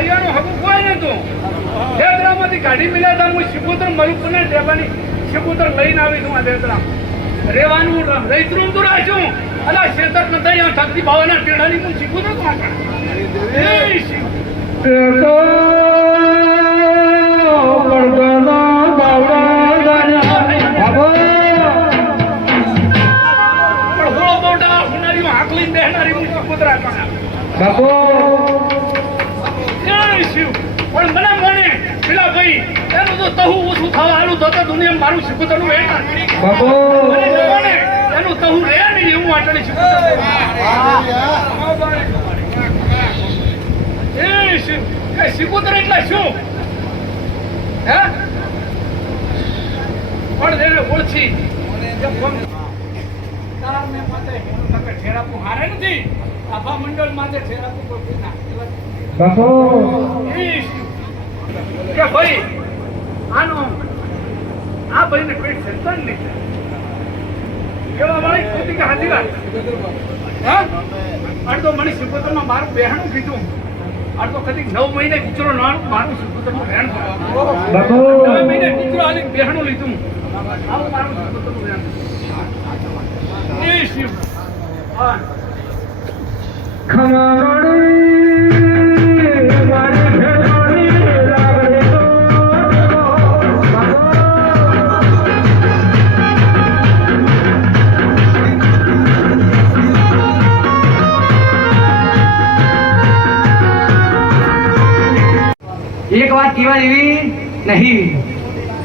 હૈયાનું હકું કોઈ નતું દેવતરામાંથી કાઢી મળ્યા હતા હું શિકોતર મલુકને દેવાની શિકોતર લઈને આવી છું આ દેવતરા રેવાનું રૈતરું તો રાખ્યું. અલા શેતર ન થઈ આ ઠગતી બાવાના ટેડાની હું શિવ તે તો પડદાના ભાઈ એનું તો તહુ ઓછું થવાનું તો તો દુનિયા મારું શિકોતરનું એ મને એનું તહુ રે નહીં એવું આટલી શિકોતર એ એ એટલે શું? હે? પણ તેને ઓળખી કે કોણ- તારા મેં માથે નકર ઠેરાપું હારે નથી. આભા મંડળ માથે ઠેરાપું કોઈ ના. બાપો! કે ભાઈ આનો આ ભાઈને પેટ સંતાન નહીં કેવા વાળી ખોટી કે હાથી વાત? હા? તો મને સિકોતરમાં મારું બહેણું કીધું. અડધો કદી નવ મહિને કૂતરો નાનું મારું સિકોતરનું બહેણ નવ મહિને કૂતરો આલી બહેણું લીધું. આવું મારું સિકોતરનું બહેણ એ શિવ હા. ખમાણી એક વાત કહેવા જેવી નહીં.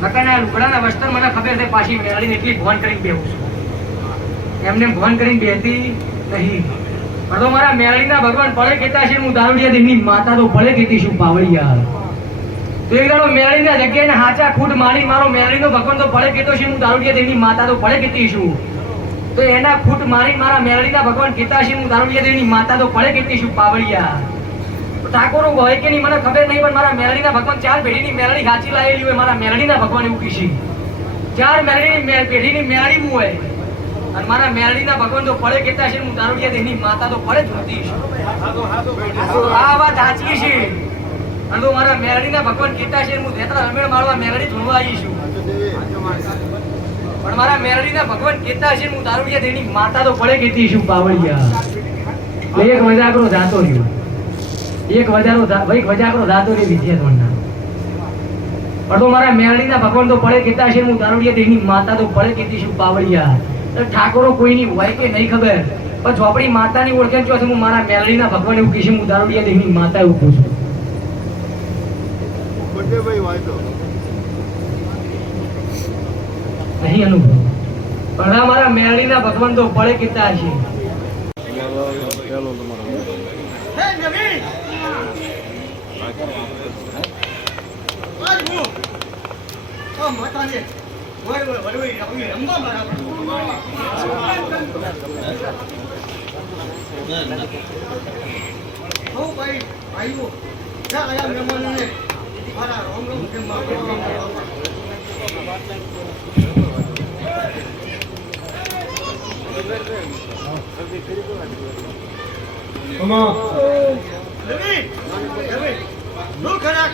મકાના લુકડાના વસ્ત્ર મને ખબર છે, પાછી મેળવીને એટલી ભવન કરીને બેહું છું. એમને ભવન કરીને બેહતી નહીં. તો મારા મેળવીના ભગવાન પડે કેતા છે હું દારૂડિયા દેવની માતા તો પડે કેતી છું પાવડિયા તો એક દાડો મેળવીના જગ્યાએ હાચા ખૂટ મારી, મારો મેળવીનો ભગવાન તો પડે કેતો છે હું દારૂડિયા દેવની માતા તો પડે કેતી છું. તો એના ખૂટ મારી, મારા મેળવીના ભગવાન કેતા છે હું દારૂડિયા દેવની માતા તો પડે કેતી છું પાવડિયા ઠાકોરો હોય કે નહીં, મને ખબર નહીં, પણ મારા મેલડીના ભગવાન ચાર પેઢીની મેલડી સાચી લાવેલી હોય, મારા મેલડીના ભગવાન એવું કીધી ચાર મેલડીની પેઢીની મેલડી હું હોય. અને મારા મેલડીના ભગવાન તો પડે કેતા છે, હું દારૂડિયા દેની માતા તો પડે જ હોતી આ વાત સાચી છે. અને તો મારા મેલડીના ભગવાન કેતા છે, હું રેતરા રમેણ મારવા મેલડી ધૂણવા આવી છું. પણ મારા મેલડીના ભગવાન કેતા છે, હું દારૂડિયા દેની માતા તો પડે કેતી છું, બાવળિયા. એક વજાગરો જાતો રહ્યો. એક વજારો એક એક વજાગરો ની વિદ્યા વિદ્યાધોરના પણ મારા મેલડીના ભગવાન તો પડે કેતા છે હું દારૂડિયા તેની માતા તો પડે કેતી છું તો ઠાકોરો કોઈની હોય કે નહીં ખબર. પણ ચોપડી માતાની ઓળખે જો હું મારા મેલડીના ભગવાન એવું કહીશ હું દારૂડિયા દેની માતા એવું કહું છું. નહીં અનુભવ. પણ મારા મેલડીના ભગવાન તો પડે કેતા છે? રમવા માતાને રમવા બહુ ભાઈ ભાઈઓ ક્યાં આયા મહેમાનોને મારા રોમ રોમ રમી રમી નો ખરાક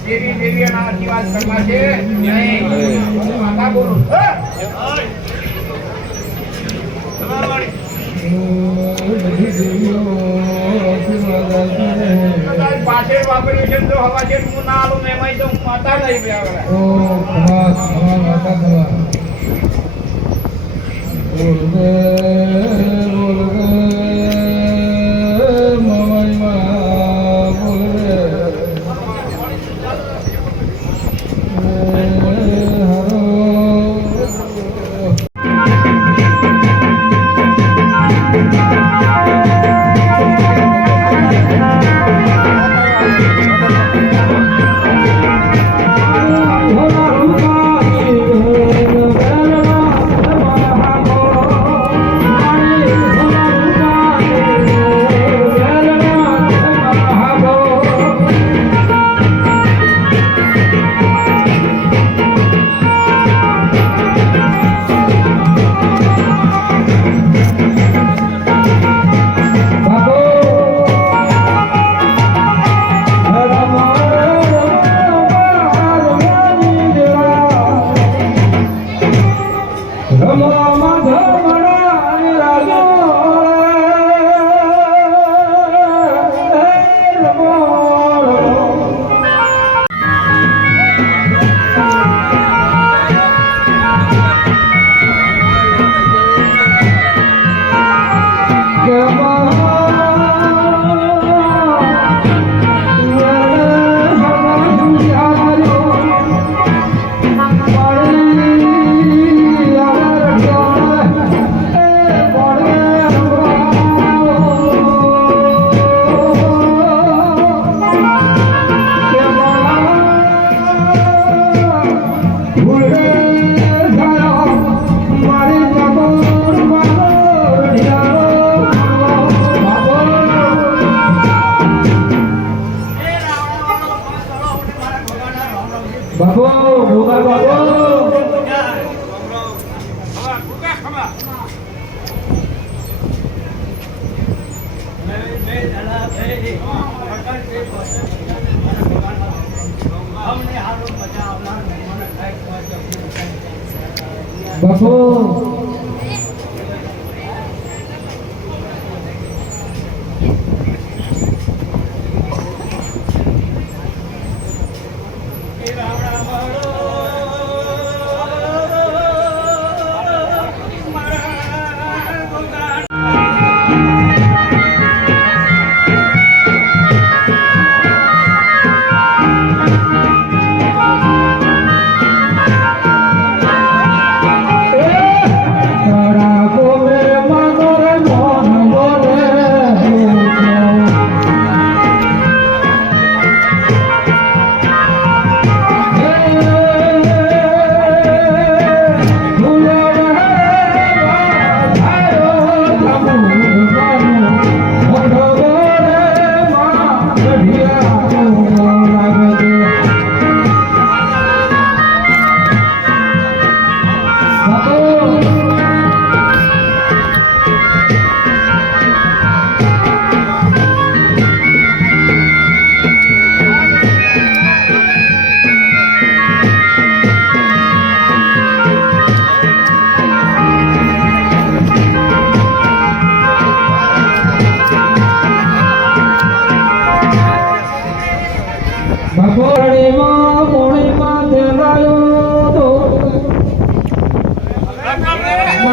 દેવી દેવી ના આશીર્વાદ કરવા છે. હું. માતા બોલું. પાછળ વાપર્યું છે તો હવા છે હું ના આલું એમાં તો હું માતા નહીં બે આગળ માતા બાપુ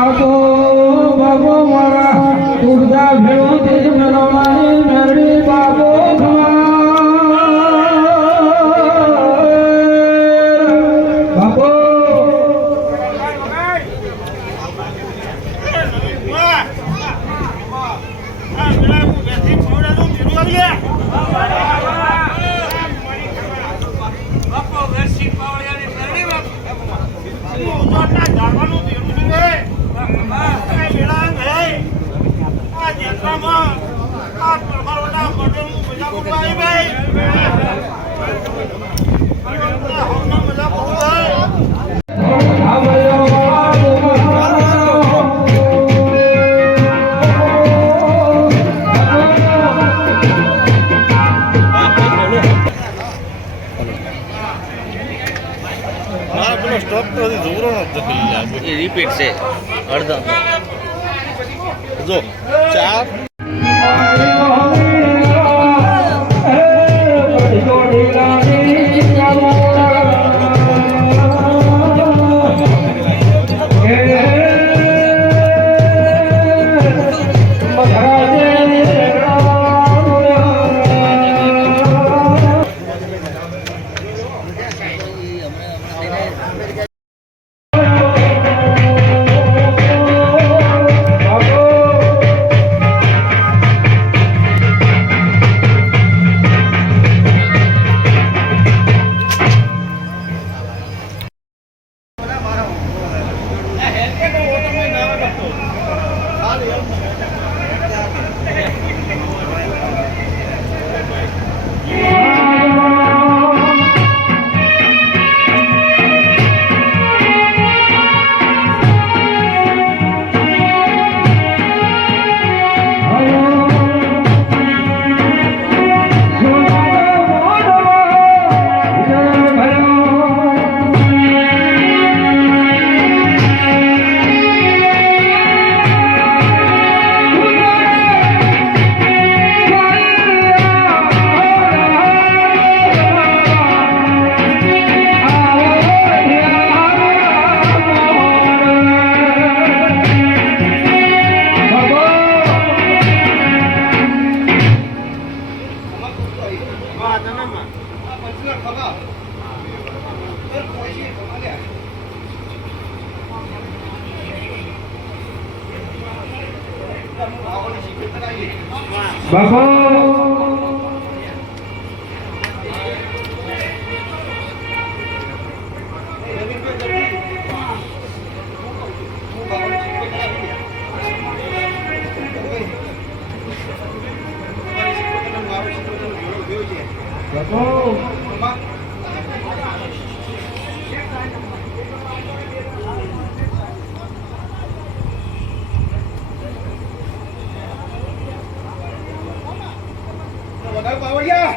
Bravo. રિપીટ છે. અડધા. જો ચાર.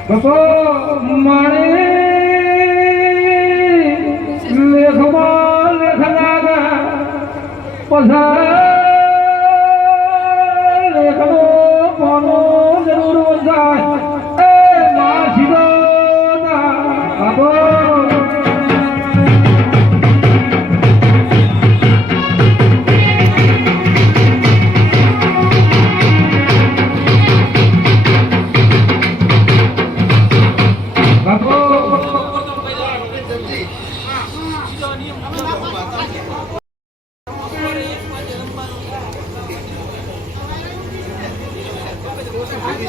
કસો માણે લેખમાં લેખ પસાર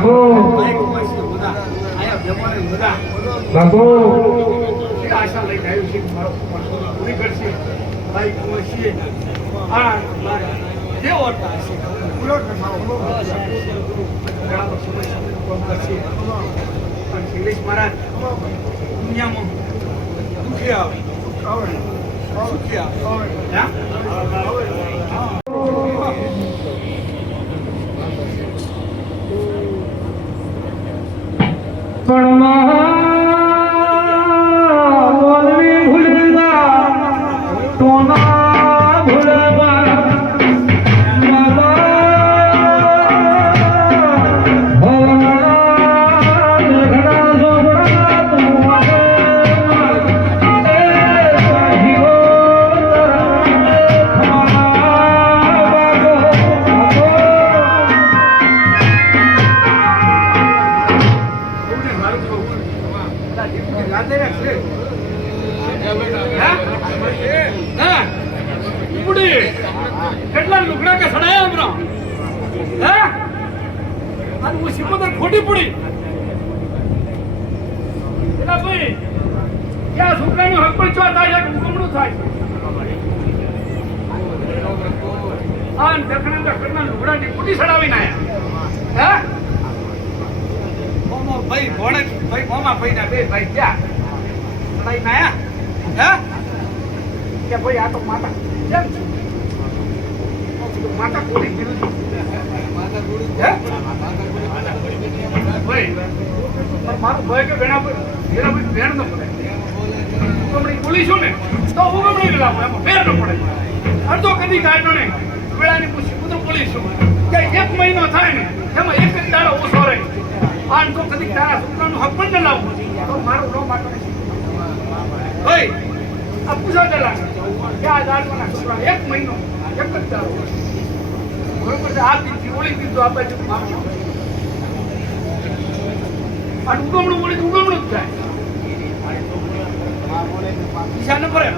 બાપુ. બાપુ. આશા લઈને આવ્યું છે મારો પૂરી કરશે ભાઈ છે આ જે ઓરતા હશે કામ કરશે પણ શૈલેષ મહારાજ દુનિયામાં દુખી આવે સુખી આવે પણ મોમો ભાઈ મોમા ભાઈ ના ભાઈ ક્યાં લઈ નાયા હે? કે ભાઈ, આ તો માતા માતા? હે? ભાઈ, પણ મારું ભાઈ કે ઘણા એના ભાઈ ભેણ ન પડે. ઉગમણી બોલી છું ને, તો ઉગમણી વેલા એમાં ફેર ન પડે. અડધો કદી કાઢનો ને વેળાની પૂછી પુત્ર બોલી છું એક મહિનો થાય ને, એમાં એક જ દાડો ઓછો રહે. આમ તો કદી તારા છોકરાનું હક પણ ન લાવું તો મારું નો માટો ભાઈ આ પૂછા ચલા કે દાડવાના છોકરા એક મહિનો, એક જ દાડો બરોબર આ ઓળી દીધું આ બાજુ મારું અને ઉગમણું ઓળી ઉગમણું જ થાય. બીજા ન પડે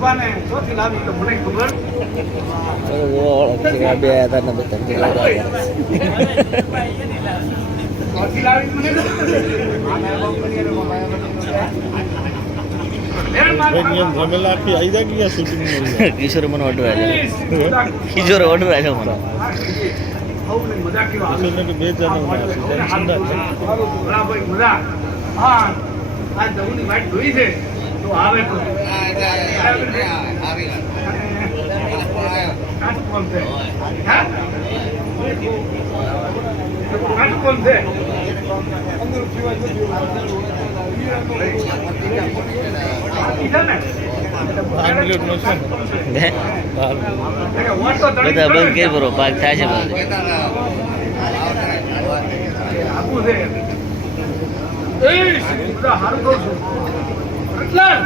જીતુભાને ચોથી લાવી તો મને ખબર. બે હતા ને બધા ચોથી લાવી મને કિશોર મને ઓર્ડર આવ્યો કિશોર ઓર્ડર આવ્યો મને. કિશોરને કે બે જણા. હા આ જવું વાટ જોઈ છે. આવે. બધા બંધ કરી બરો પાક થાય છે બધું છે એ હારું કહું છું રતલાલ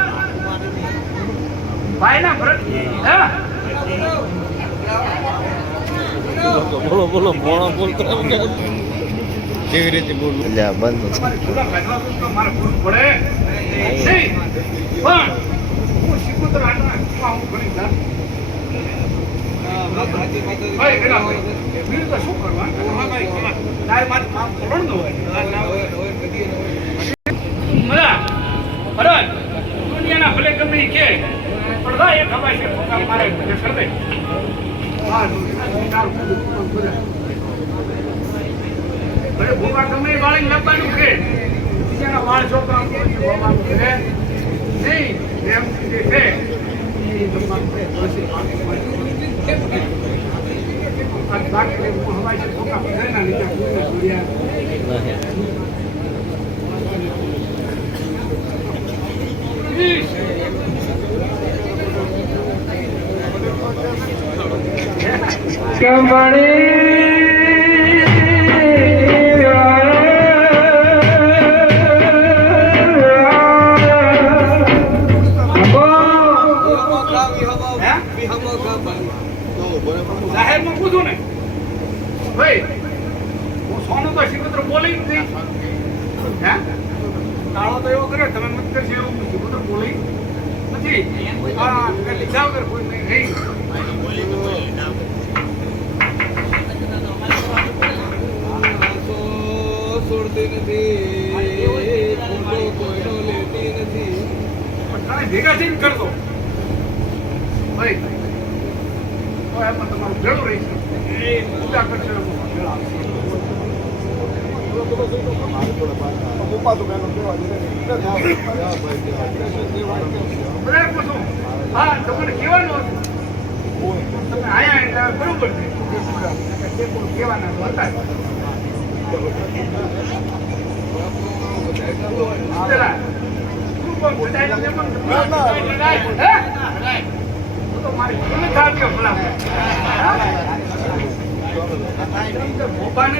ભાઈ ના ભરત હે. બોલો બોલો ભોણો બોલતો કેવી રીતે બોલવું? એટલે બંધ તમારે જુદા કાઢવા તો તો મારે ભૂલ પડે? નહીં. પણ હું શીખું તો આટલા હું ઘણી શું કરવા તારે મારે કામ કરવાનું હોય મજા ભરત દુનિયાના ભલે ગમે ઈ કે. પણ ભાઈ એ ખબર છે ભોગા મારે મને સર દે હા તારું બધા ભલે ભોગા ગમે એ વાળી લપવાનું કે. બીજાના વાળ છોકરા ભોગવાનું કે નહીં એમ જે છે એ જમવાનું છે. પછી આ બાકી હું હવાઈ છે, ભોગા. બધાના લીધા કોઈને ને ભાઈ હું સોનું તો સિકંદર બોલી જ નહીં હે તાળો તો એવો કરે તમે મત કરશો એવું બીજું બધું બોલી નથી. લીધા વગર કોઈ નહીં. નહીં. પણ તારે ભેગા થઈને કરતો ભાઈ તમારું ભેળું રહીશ પૂજા કરશે ભેળ આવશે હા તમારે કહેવાનું હતું તમે આયા એટલે બરોબર છે કહેવાના હતા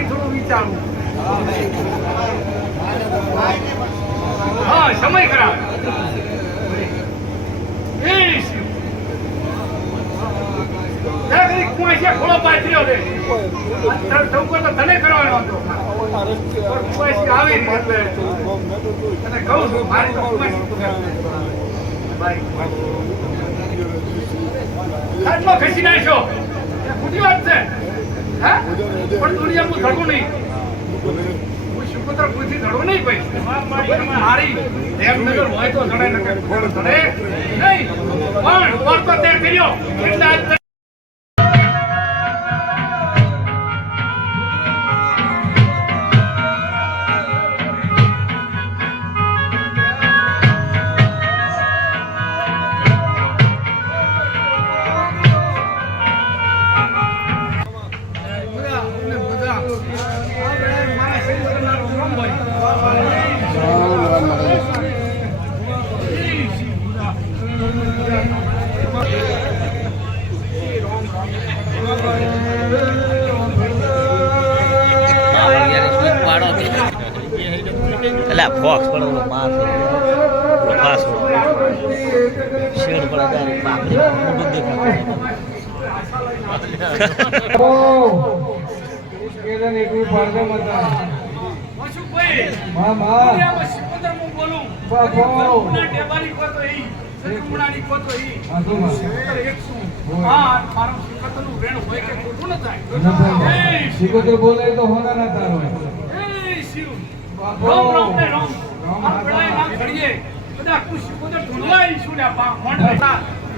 થોડું વિચારવું હા ખસી નાખ્યો. ખોટી વાત છે. હે? પણ દુનિયામાં ધડવું નહીં. હું શુક્ર પૂછી નહીં ભાઈ. મારી દેવનગર હોય તો ધડે નકર ધડે નહીં. પણ વર તે કર્યો. એટલે શિકોતર બોલે તો હોના ના તારો. રામ રામ ને રામ. રામ ઘડીએ. બધા આખું સિકંદર ઢૂંઢવા ઈશું લ્યા પા. મોંઢ